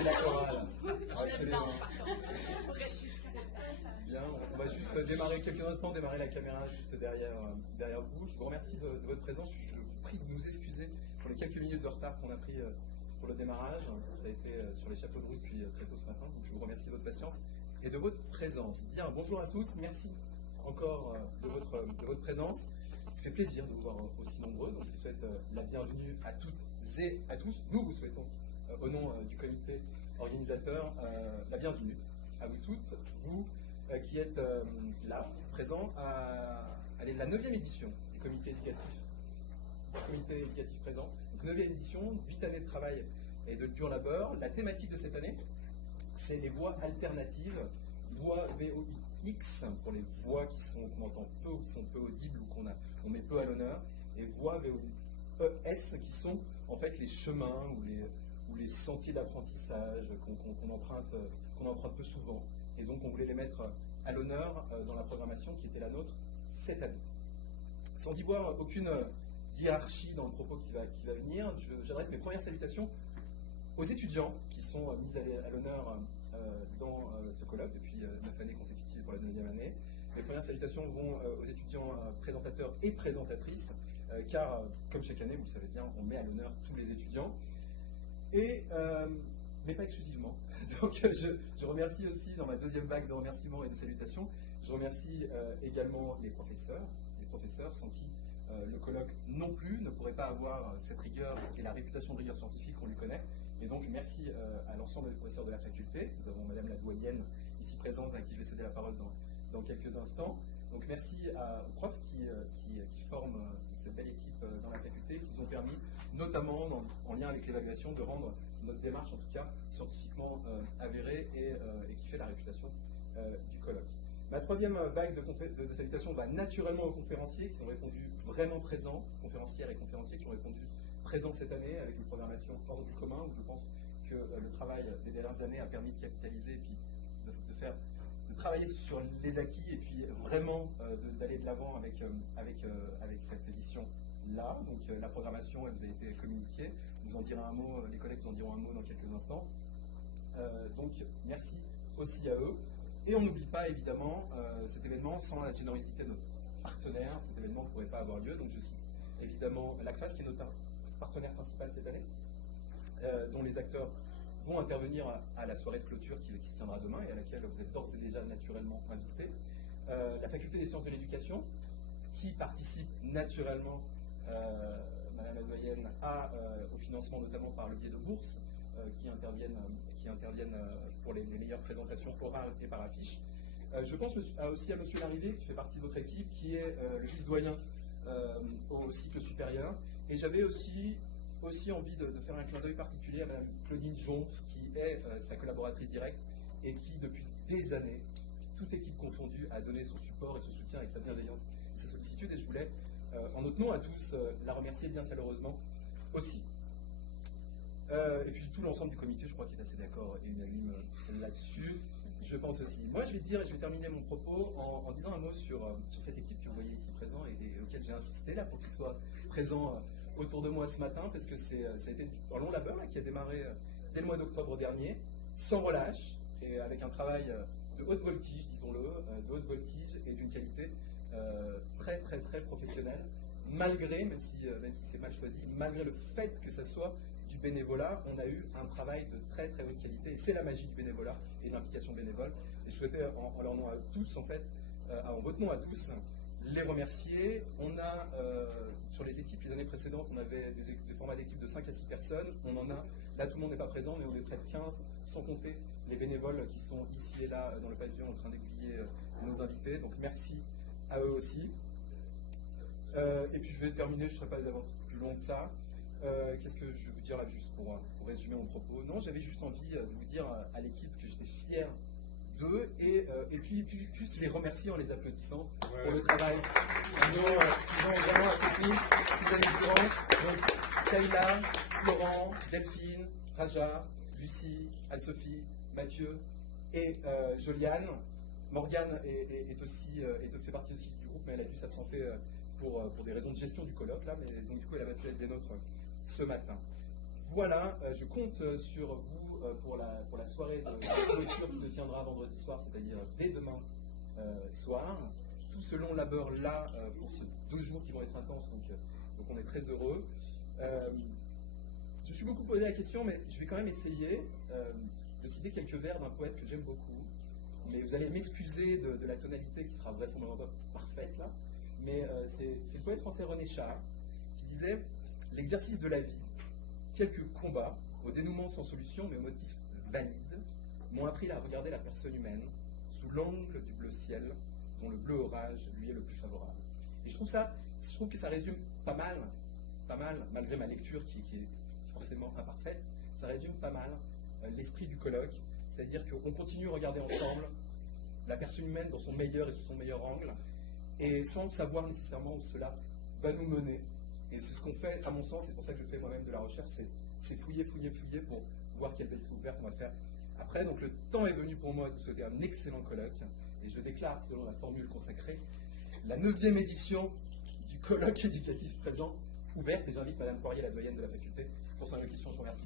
c'est la chorale. Absolument. Bien, on va juste démarrer quelques instants, démarrer la caméra juste derrière vous. Je vous remercie de votre présence. Je vous prie de nous excuser pour les quelques minutes de retard qu'on a pris pour le démarrage. Ça a été sur les chapeaux de roue depuis très tôt ce matin. Donc je vous remercie de votre patience et de votre présence. Bien, bonjour à tous. Merci encore de votre présence. Ça fait plaisir de vous voir aussi nombreux. Donc je vous souhaite la bienvenue à toutes et à tous. Nous vous souhaitons, au nom du comité organisateur, la bienvenue à vous toutes, vous qui êtes là, présents à la 9e édition du comité éducatif présent. Donc 9e édition, 8 années de travail et de dur labeur. La thématique de cette année, c'est les voix alternatives, voix VOIX, pour les voix qu'on entend peu ou qui sont peu audibles ou qu'on met peu à l'honneur, et voix VOES, qui sont en fait les chemins ou les sentiers d'apprentissage qu'on emprunte peu souvent. Et donc on voulait les mettre à l'honneur dans la programmation qui était la nôtre cette année. Sans y voir aucune hiérarchie dans le propos qui va venir, j'adresse mes premières salutations aux étudiants qui sont mis à l'honneur dans ce colloque depuis 9 années consécutives pour la 9e année. Mes premières salutations vont aux étudiants présentateurs et présentatrices, car comme chaque année, vous le savez bien, on met à l'honneur tous les étudiants. Mais pas exclusivement. Donc je remercie aussi, dans ma deuxième vague de remerciements et de salutations, je remercie également les professeurs sans qui le colloque non plus ne pourrait pas avoir cette rigueur et la réputation de rigueur scientifique qu'on lui connaît. Et donc merci à l'ensemble des professeurs de la faculté. Nous avons Madame la doyenne ici présente, à qui je vais céder la parole dans quelques instants. Donc merci aux profs qui forment cette belle équipe dans la faculté, qui nous ont permis, notamment en lien avec l'évaluation, de rendre notre démarche, en tout cas scientifiquement avérée et qui fait la réputation du colloque. Ma troisième vague de salutations va naturellement aux conférenciers qui ont répondu vraiment présents, conférencières et conférenciers qui ont répondu présents cette année avec une programmation hors du commun, où je pense que le travail des dernières années a permis de capitaliser et puis de travailler sur les acquis et puis vraiment d'aller de l'avant avec cette édition-là. Donc la programmation, elle vous a été communiquée. Vous en direz un mot, les collègues vous en diront un mot dans quelques instants. Donc merci aussi à eux. Et on n'oublie pas évidemment cet événement sans la générosité de nos partenaires. Cet événement ne pourrait pas avoir lieu. Donc je cite évidemment l'ACFAS, qui est notre partenaire principal cette année, dont les acteurs vont intervenir à la soirée de clôture qui se tiendra demain et à laquelle vous êtes d'ores et déjà naturellement invités. La faculté des sciences de l'éducation, qui participe naturellement, Madame la doyenne, au financement notamment par le biais de bourses qui interviennent pour les meilleures présentations orales et par affiche. Je pense aussi à Monsieur Larrivé, qui fait partie de votre équipe, qui est le vice-doyen au cycle supérieur. Et j'avais aussi envie de faire un clin d'œil particulier à Mme Claudine Jonf, qui est sa collaboratrice directe et qui, depuis des années, toute équipe confondue, a donné son support et son soutien avec sa bienveillance et sa sollicitude. Et je voulais, en notre nom à tous, la remercier bien chaleureusement aussi. Et puis tout l'ensemble du comité, je crois qu'il est assez d'accord et unanime là-dessus. Je pense aussi. Moi, je vais terminer mon propos en disant un mot sur cette équipe que vous voyez ici présent et auquel j'ai insisté là pour qu'il soit présent autour de moi ce matin, parce que ça a été un long labeur là, qui a démarré dès le mois d'octobre dernier, sans relâche, et avec un travail de haute voltige, disons-le, de haute voltige et d'une qualité très très très professionnelle, malgré, même si c'est mal choisi, malgré le fait que ça soit du bénévolat, on a eu un travail de très très haute qualité, et c'est la magie du bénévolat et de l'implication bénévole. Et je souhaitais, en leur nom à tous, en fait, en votre nom à tous, les remercier. On a, sur les équipes, les années précédentes, on avait des formats d'équipes de 5 à 6 personnes. On en a, là tout le monde n'est pas présent, mais on est près de 15, sans compter les bénévoles qui sont ici et là dans le pavillon en train d'aiguiller nos invités. Donc merci à eux aussi. Et puis je vais terminer, je ne serai pas plus long que ça. Qu'est-ce que je vais vous dire là, juste pour résumer mon propos? Non, j'avais juste envie de vous dire à l'équipe que j'étais fier d'eux et puis juste les remercier en les applaudissant pour le travail qu'ils ont vraiment accompli ces années durant. Donc, Kayla, Florent, Delphine, Raja, Lucie, Anne-Sophie, Mathieu et Joliane. Morgane fait partie aussi du groupe, mais elle a dû s'absenter pour des raisons de gestion du colloque, là, mais donc du coup elle a pu être des nôtres ce matin. Voilà, je compte sur vous pour la soirée de clôture qui se tiendra vendredi soir, c'est-à-dire dès demain soir. Tout ce long labeur là pour ces 2 jours qui vont être intenses, donc on est très heureux. Je me suis beaucoup posé la question, mais je vais quand même essayer de citer quelques vers d'un poète que j'aime beaucoup. Mais vous allez m'excuser de la tonalité qui sera vraisemblablement pas parfaite là. Mais c'est le poète français René Char qui disait « L'exercice de la vie, quelques combats, au dénouement sans solution, mais au motif valide, m'ont appris à regarder la personne humaine sous l'angle du bleu ciel, dont le bleu orage lui est le plus favorable. » Et je trouve que ça résume pas mal, malgré ma lecture qui est forcément imparfaite, ça résume pas mal l'esprit du colloque, c'est-à-dire qu'on continue à regarder ensemble la personne humaine dans son meilleur et sous son meilleur angle, et sans savoir nécessairement où cela va nous mener. Et c'est ce qu'on fait, à mon sens, c'est pour ça que je fais moi-même de la recherche, c'est fouiller pour voir quelle belle découverte on va faire après. Donc le temps est venu pour moi de vous souhaiter un excellent colloque, et je déclare, selon la formule consacrée, la 9e édition du colloque éducatif présent ouverte, et j'invite Madame Poirier, la doyenne de la faculté, pour son allocution. Je vous remercie.